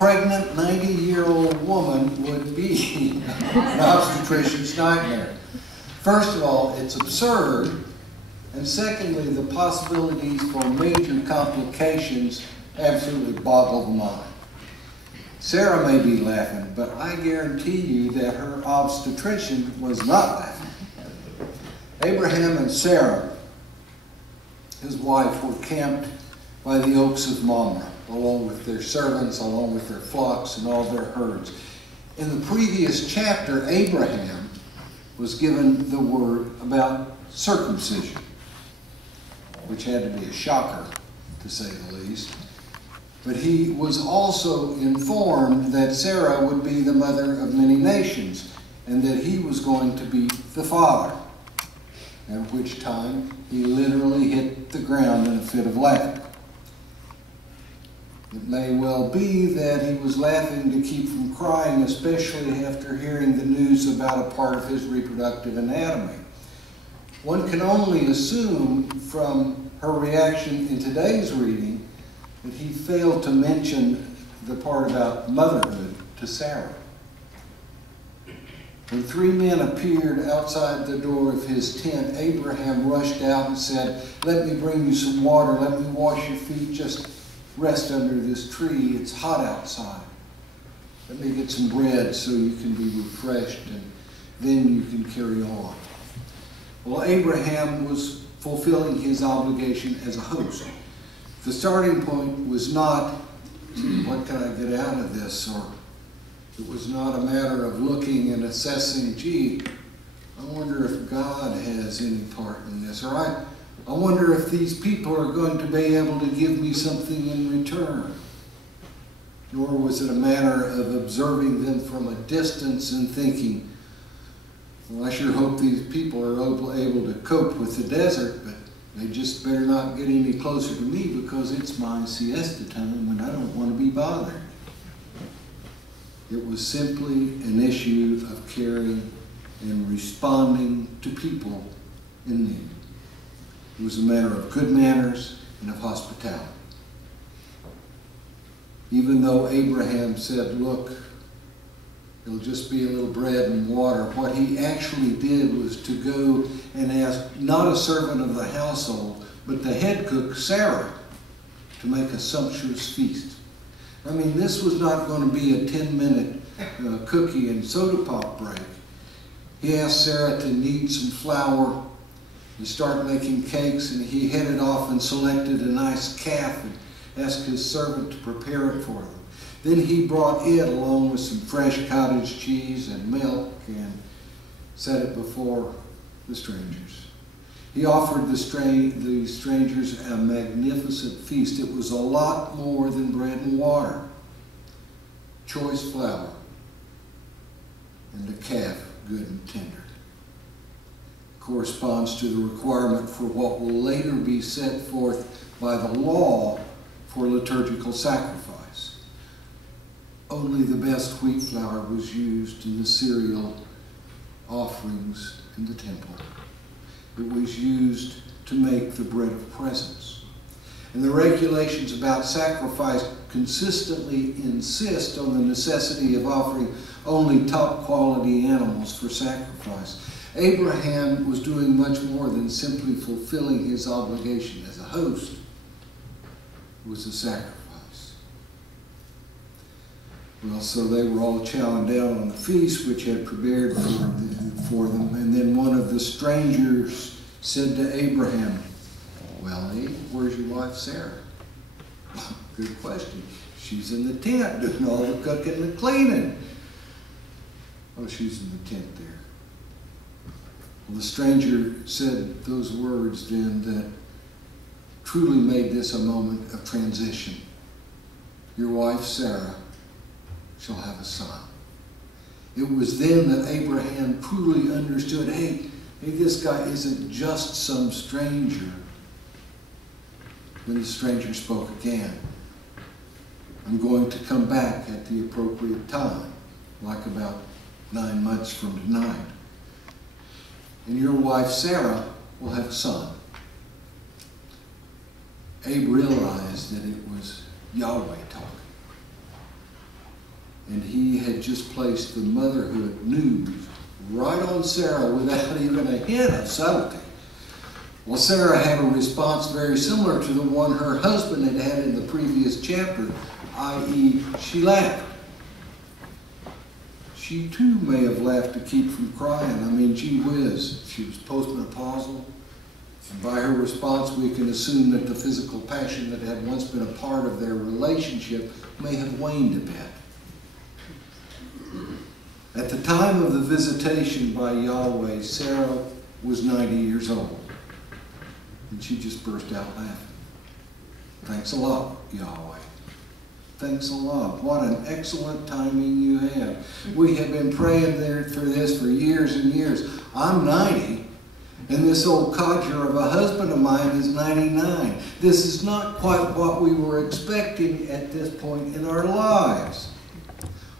Pregnant 90-year-old woman would be an obstetrician's nightmare. First of all, it's absurd, and secondly, the possibilities for major complications absolutely boggle the mind. Sarah may be laughing, but I guarantee you that her obstetrician was not laughing. Abraham and Sarah, his wife, were camped by the oaks of Mamre, along with their servants, along with their flocks and all their herds. In the previous chapter, Abraham was given the word about circumcision, which had to be a shocker, to say the least. But he was also informed that Sarah would be the mother of many nations, and that he was going to be the father, at which time he literally hit the ground in a fit of laughter. It may well be that he was laughing to keep from crying, especially after hearing the news about a part of his reproductive anatomy. One can only assume from her reaction in today's reading that he failed to mention the part about motherhood to Sarah. When three men appeared outside the door of his tent, Abraham rushed out and said, "Let me bring you some water. Let me wash your feet. Just rest under this tree. It's hot outside. Let me get some bread so you can be refreshed, and then you can carry on." Well, Abraham was fulfilling his obligation as a host. The starting point was not, what can I get out of this? Or it was not a matter of looking and assessing, gee, I wonder if God has any part in this. Or I wonder if these people are going to be able to give me something in return. Nor was it a matter of observing them from a distance and thinking, well, I sure hope these people are able to cope with the desert, but they just better not get any closer to me because it's my siesta time and I don't want to be bothered. It was simply an issue of caring and responding to people in need. It was a matter of good manners and of hospitality. Even though Abraham said, look, it'll just be a little bread and water, what he actually did was to go and ask not a servant of the household, but the head cook, Sarah, to make a sumptuous feast. I mean, this was not going to be a 10-minute cookie and soda pop break. He asked Sarah to knead some flour and start making cakes, and he headed off and selected a nice calf and asked his servant to prepare it for them. Then he brought it along with some fresh cottage cheese and milk and set it before the strangers. He offered the strangers a magnificent feast. It was a lot more than bread and water. Choice flour and a calf good and tender. Corresponds to the requirement for what will later be set forth by the law for liturgical sacrifice. Only the best wheat flour was used in the cereal offerings in the temple. It was used to make the bread of presence. And the regulations about sacrifice consistently insist on the necessity of offering only top quality animals for sacrifice. Abraham was doing much more than simply fulfilling his obligation as a host. It was a sacrifice. Well, so they were all chowing down on the feast which had prepared for them. And then one of the strangers said to Abraham, well, hey, where's your wife Sarah? Good question. She's in the tent doing all the cooking and cleaning. Oh, she's in the tent there. Well, the stranger said those words then that truly made this a moment of transition. Your wife Sarah shall have a son. It was then that Abraham truly understood, hey, this guy isn't just some stranger. Then the stranger spoke again. I'm going to come back at the appropriate time, like about 9 months from tonight. And your wife Sarah will have a son. Abe realized that it was Yahweh talking. and he had just placed the motherhood news right on Sarah without even a hint of subtlety. Well, Sarah had a response very similar to the one her husband had had in the previous chapter, i.e., she laughed. She too may have laughed to keep from crying. I mean, gee whiz, she was postmenopausal. And by her response, we can assume that the physical passion that had once been a part of their relationship may have waned a bit. At the time of the visitation by Yahweh, Sarah was 90 years old. And she just burst out laughing. Thanks a lot, Yahweh. Thanks a lot. What an excellent timing you have. We have been praying there for this for years and years. I'm 90, and this old codger of a husband of mine is 99. This is not quite what we were expecting at this point in our lives.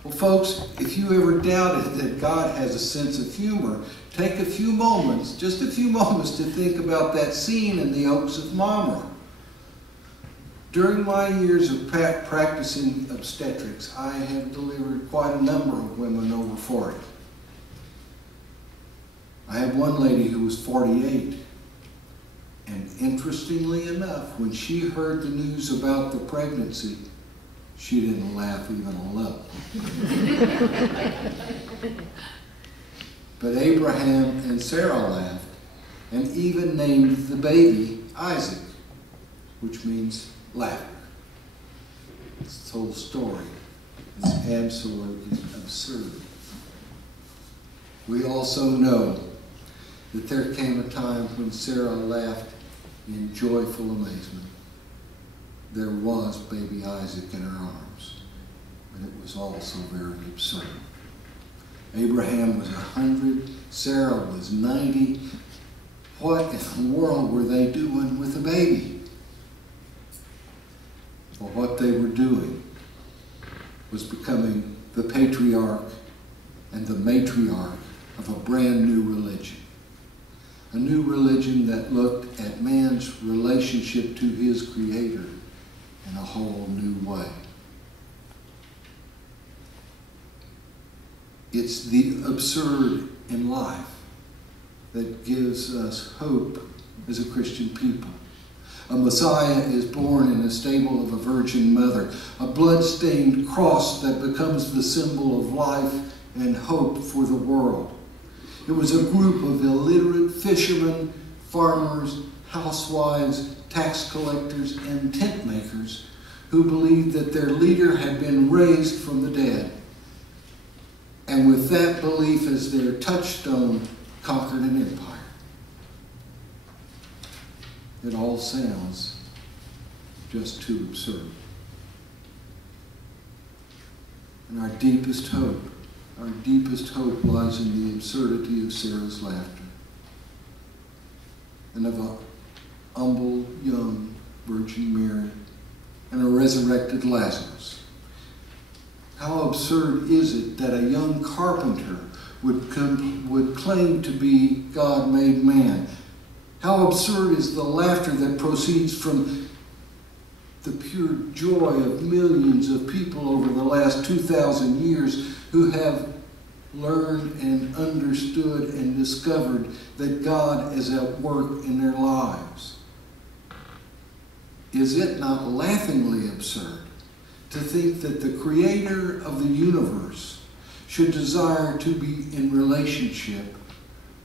Well, folks, if you ever doubted that God has a sense of humor, take a few moments, just a few moments, to think about that scene in the Oaks of Mamre. During my years of practicing obstetrics, I have delivered quite a number of women over 40. I had one lady who was 48. And interestingly enough, when she heard the news about the pregnancy, she didn't laugh even a little. But Abraham and Sarah laughed and even named the baby Isaac, which means laughter. This whole story is absolutely absurd. We also know that there came a time when Sarah laughed in joyful amazement. There was baby Isaac in her arms, but it was also very absurd. Abraham was 100, Sarah was 90. What in the world were they doing with a baby? Well, what they were doing was becoming the patriarch and the matriarch of a brand new religion. A new religion that looked at man's relationship to his Creator in a whole new way. It's the absurd in life that gives us hope as a Christian people. A Messiah is born in a stable of a virgin mother, a blood-stained cross that becomes the symbol of life and hope for the world. It was a group of illiterate fishermen, farmers, housewives, tax collectors, and tent makers who believed that their leader had been raised from the dead, and with that belief as their touchstone, conquered an empire. It all sounds just too absurd. And our deepest hope lies in the absurdity of Sarah's laughter and of a humble young Virgin Mary and a resurrected Lazarus. How absurd is it that a young carpenter would claim to be God-made man? How absurd is the laughter that proceeds from the pure joy of millions of people over the last 2,000 years who have learned and understood and discovered that God is at work in their lives. Is it not laughingly absurd to think that the Creator of the universe should desire to be in relationship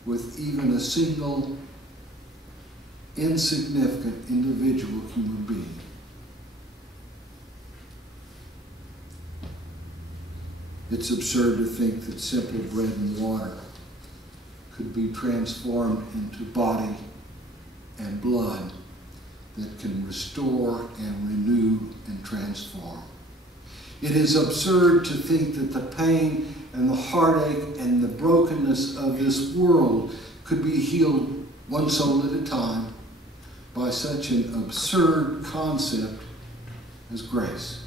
with even a single insignificant individual human being? It's absurd to think that simple bread and water could be transformed into body and blood that can restore and renew and transform. It is absurd to think that the pain and the heartache and the brokenness of this world could be healed one soul at a time by such an absurd concept as grace.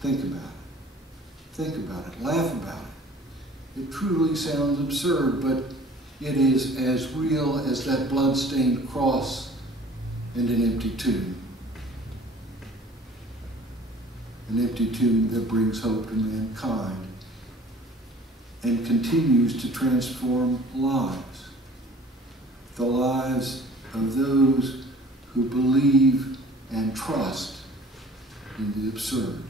Think about it. Think about it. Laugh about it. It truly sounds absurd, but it is as real as that blood-stained cross and an empty tomb. an empty tomb that brings hope to mankind and continues to transform lives. The lives of those who believe and trust in the absurd.